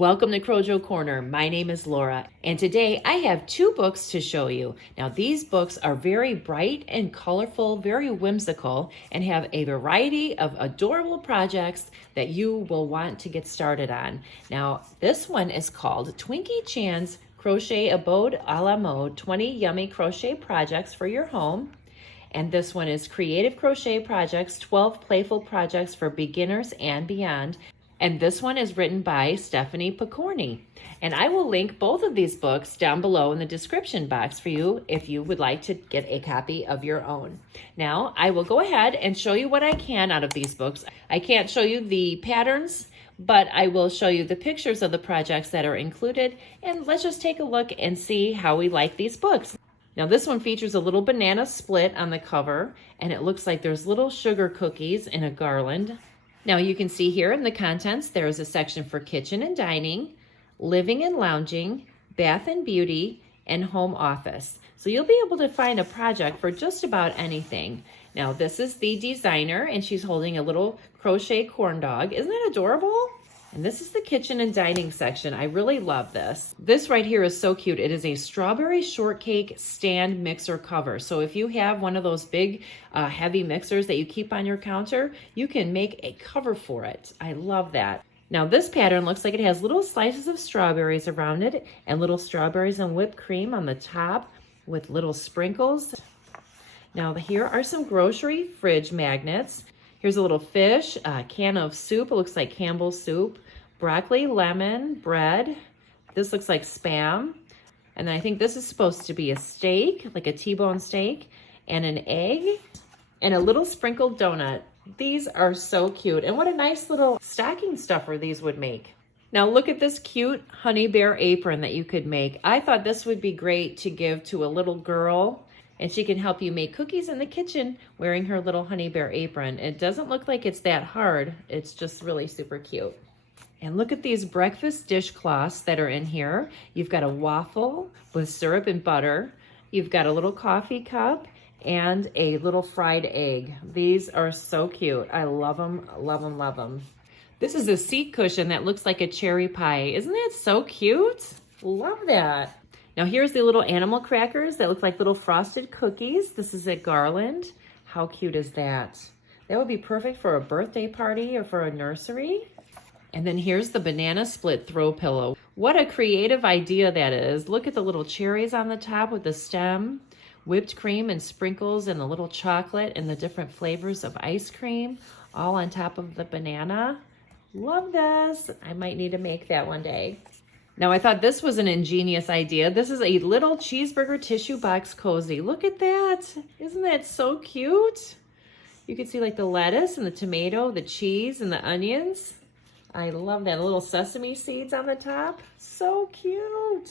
Welcome to Crojo Corner. My name is Lora, and today I have two books to show you. Now these books are very bright and colorful, very whimsical, and have a variety of adorable projects that you will want to get started on. Now this one is called Twinkie Chan's Crochet Abode a la Mode 20 Yummy Crochet Projects for Your Home. And this one is Creative Crochet Projects, 12 Playful Projects for Beginners and Beyond. And this one is written by Stephanie Picorni. And I will link both of these books down below in the description box for you if you would like to get a copy of your own. Now, I will go ahead and show you what I can out of these books. I can't show you the patterns, but I will show you the pictures of the projects that are included. And let's just take a look and see how we like these books. Now this one features a little banana split on the cover, and it looks like there's little sugar cookies in a garland. Now you can see here in the contents, there is a section for kitchen and dining, living and lounging, bath and beauty, and home office. So you'll be able to find a project for just about anything. Now this is the designer, and she's holding a little crochet corn dog. Isn't that adorable? And this is the kitchen and dining section. I really love this. This right here is so cute. It is a strawberry shortcake stand mixer cover. So if you have one of those big heavy mixers that you keep on your counter, you can make a cover for it. I love that. Now this pattern looks like it has little slices of strawberries around it and little strawberries and whipped cream on the top with little sprinkles. Now here are some grocery fridge magnets. Here's a little fish, a can of soup. It looks like Campbell's soup, broccoli, lemon, bread. This looks like Spam. And then I think this is supposed to be a steak, like a T-bone steak, and an egg, and a little sprinkled donut. These are so cute. And what a nice little stocking stuffer these would make. Now look at this cute honey bear apron that you could make. I thought this would be great to give to a little girl, and she can help you make cookies in the kitchen wearing her little honey bear apron. It doesn't look like it's that hard. It's just really super cute. And look at these breakfast dishcloths that are in here. You've got a waffle with syrup and butter. You've got a little coffee cup and a little fried egg. These are so cute. I love them, love them, love them. This is a seat cushion that looks like a cherry pie. Isn't that so cute? Love that. Now here's the little animal crackers that look like little frosted cookies. This is at Garland. How cute is that? That would be perfect for a birthday party or for a nursery. And then here's the banana split throw pillow. What a creative idea that is. Look at the little cherries on the top with the stem, whipped cream and sprinkles, and the little chocolate and the different flavors of ice cream all on top of the banana. Love this. I might need to make that one day. Now I thought this was an ingenious idea. This is a little cheeseburger tissue box cozy. Look at that. Isn't that so cute? You can see like the lettuce and the tomato, the cheese and the onions. I love that. Little sesame seeds on the top. So cute.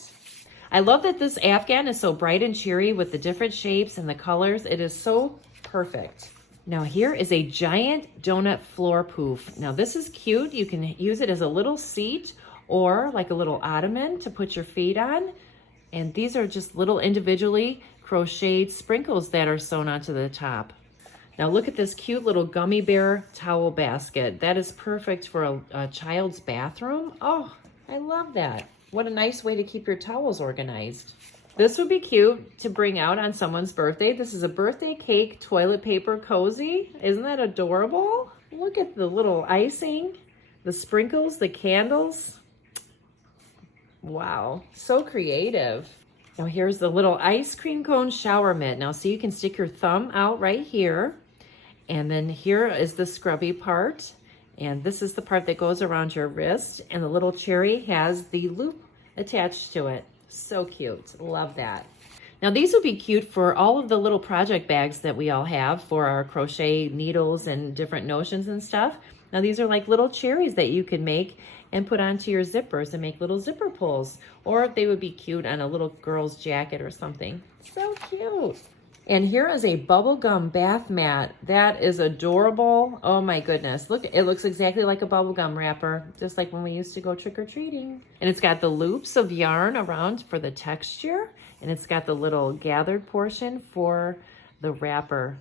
I love that this Afghan is so bright and cheery with the different shapes and the colors. It is so perfect. Now here is a giant donut floor poof. Now this is cute. You can use it as a little seat or like a little ottoman to put your feet on. And these are just little individually crocheted sprinkles that are sewn onto the top. Now look at this cute little gummy bear towel basket. That is perfect for a child's bathroom. Oh, I love that. What a nice way to keep your towels organized. This would be cute to bring out on someone's birthday. This is a birthday cake toilet paper cozy. Isn't that adorable? Look at the little icing, the sprinkles, the candles. Wow, so creative. Now here's the little ice cream cone shower mitt. Now so you can stick your thumb out right here. And then here is the scrubby part. And this is the part that goes around your wrist. And the little cherry has the loop attached to it. So cute, love that. Now these would be cute for all of the little project bags that we all have for our crochet needles and different notions and stuff. Now these are like little cherries that you can make and put onto your zippers and make little zipper pulls. Or they would be cute on a little girl's jacket or something. So cute. And here is a bubblegum bath mat. That is adorable. Oh my goodness. Look, it looks exactly like a bubblegum wrapper, just like when we used to go trick-or-treating. And it's got the loops of yarn around for the texture. And it's got the little gathered portion for the wrapper.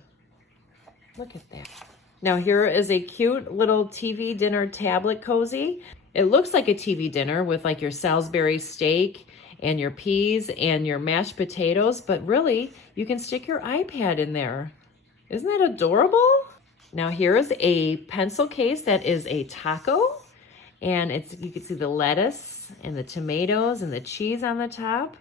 Look at that. Now here is a cute little TV dinner tablet cozy. It looks like a TV dinner with like your Salisbury steak and your peas and your mashed potatoes, but really you can stick your iPad in there. Isn't that adorable? Now here is a pencil case that is a taco, and you can see the lettuce and the tomatoes and the cheese on the top.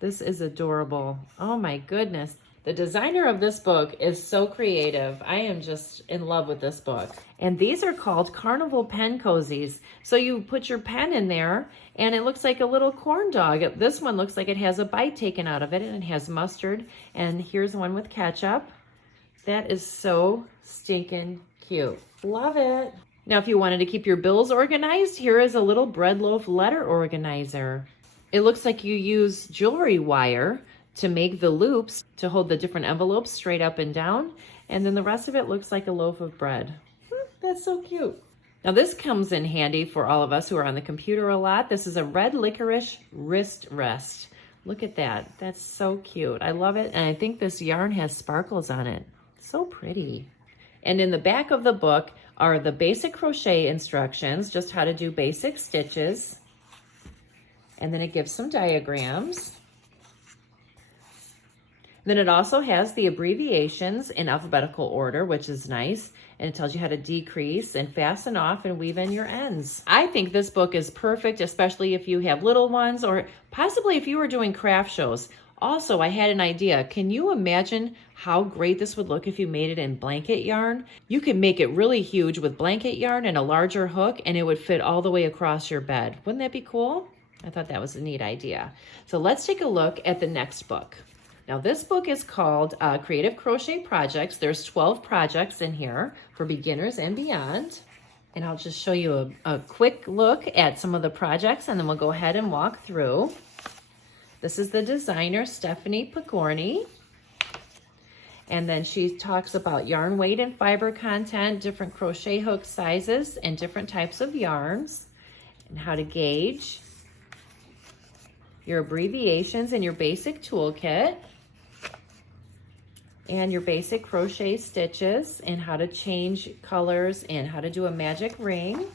This is adorable. Oh my goodness. The designer of this book is so creative. I am just in love with this book. And these are called Carnival Pen Cozies. So you put your pen in there and it looks like a little corn dog. This one looks like it has a bite taken out of it, and it has mustard. And here's one with ketchup. That is so stinking cute. Love it. Now, if you wanted to keep your bills organized, here is a little bread loaf letter organizer. It looks like you use jewelry wire to make the loops to hold the different envelopes straight up and down. And then the rest of it looks like a loaf of bread. That's so cute. Now this comes in handy for all of us who are on the computer a lot. This is a red licorice wrist rest. Look at that. That's so cute. I love it. And I think this yarn has sparkles on it. So pretty. And in the back of the book are the basic crochet instructions, just how to do basic stitches. And then it gives some diagrams. Then it also has the abbreviations in alphabetical order, which is nice. And it tells you how to decrease and fasten off and weave in your ends. I think this book is perfect, especially if you have little ones or possibly if you were doing craft shows. Also, I had an idea. Can you imagine how great this would look if you made it in blanket yarn? You could make it really huge with blanket yarn and a larger hook, and it would fit all the way across your bed. Wouldn't that be cool? I thought that was a neat idea. So let's take a look at the next book. Now this book is called Creative Crochet Projects. There's 12 projects in here for beginners and beyond. And I'll just show you a quick look at some of the projects, and then we'll go ahead and walk through. This is the designer, Stephanie Pagorni. And then she talks about yarn weight and fiber content, different crochet hook sizes, and different types of yarns, and how to gauge your abbreviations and your basic toolkit, and your basic crochet stitches, and how to change colors, and how to do a magic ring.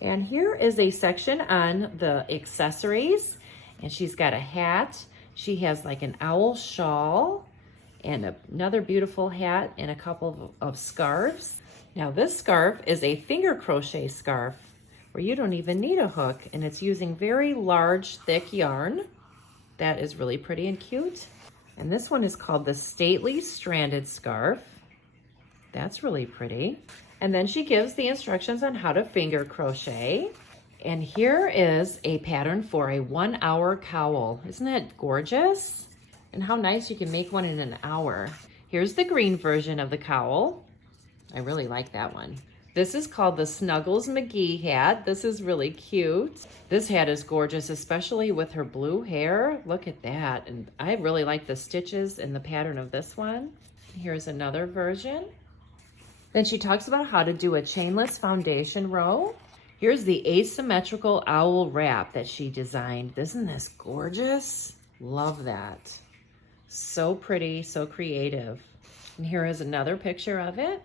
And here is a section on the accessories, and she's got a hat. She has like an owl shawl and another beautiful hat and a couple of scarves. Now this scarf is a finger crochet scarf where you don't even need a hook, and it's using very large, thick yarn. That is really pretty and cute. And this one is called the Stately Stranded Scarf. That's really pretty. And then she gives the instructions on how to finger crochet. And here is a pattern for a 1 hour cowl. Isn't that gorgeous? And how nice you can make one in an hour. Here's the green version of the cowl. I really like that one. This is called the Snuggles Mcgee Hat. This is really cute. This hat is gorgeous, especially with her blue hair. Look at that. And I really like the stitches and the pattern of this one. Here's another version. Then she talks about how to do a chainless foundation row. Here's the Asymmetrical Owl Wrap that she designed. Isn't this gorgeous? Love that. So pretty, so creative. And here is another picture of it.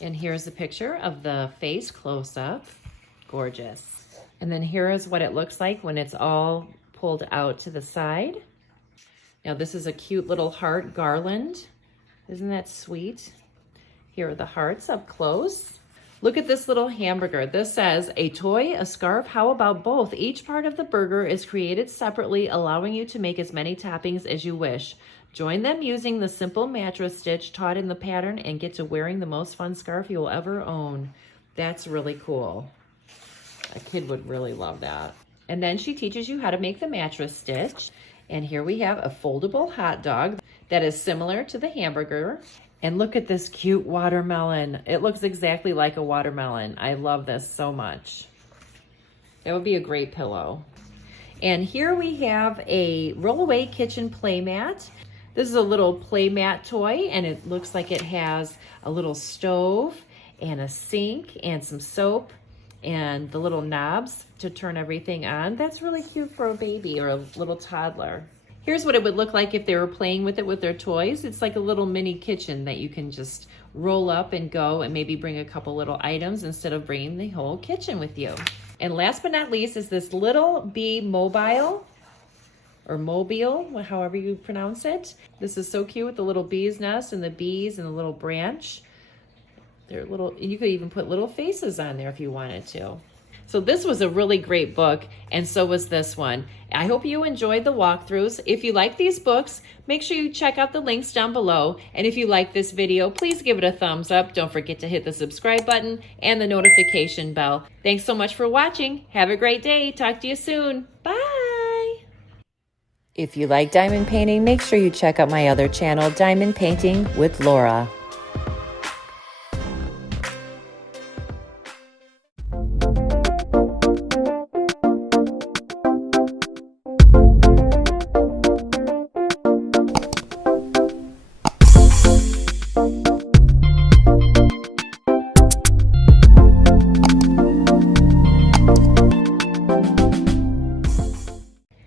And here's a picture of the face close-up. Gorgeous. And then here is what it looks like when it's all pulled out to the side. Now this is a cute little heart garland. Isn't that sweet? Here are the hearts up close. Look at this little hamburger. This says, a toy, a scarf, how about both? Each part of the burger is created separately, allowing you to make as many toppings as you wish. Join them using the simple mattress stitch taught in the pattern and get to wearing the most fun scarf you'll ever own. That's really cool. A kid would really love that. And then she teaches you how to make the mattress stitch. And here we have a foldable hot dog that is similar to the hamburger. And look at this cute watermelon. It looks exactly like a watermelon. I love this so much. It would be a great pillow. And here we have a rollaway kitchen playmat. This is a little playmat toy, and it looks like it has a little stove and a sink and some soap and the little knobs to turn everything on. That's really cute for a baby or a little toddler. Here's what it would look like if they were playing with it with their toys. It's like a little mini kitchen that you can just roll up and go and maybe bring a couple little items instead of bringing the whole kitchen with you. And last but not least is this little bee mobile, or mobile, however you pronounce it. This is so cute with the little bee's nest and the bees and the little branch. They're little, you could even put little faces on there if you wanted to. So this was a really great book, and so was this one. I hope you enjoyed the walkthroughs. If you like these books, make sure you check out the links down below. And if you like this video, please give it a thumbs up. Don't forget to hit the subscribe button and the notification bell. Thanks so much for watching. Have a great day. Talk to you soon. Bye. If you like diamond painting, make sure you check out my other channel, Diamond Painting with Lora.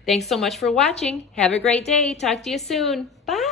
Thanks so much for watching. Have a great day. Talk to you soon. Bye.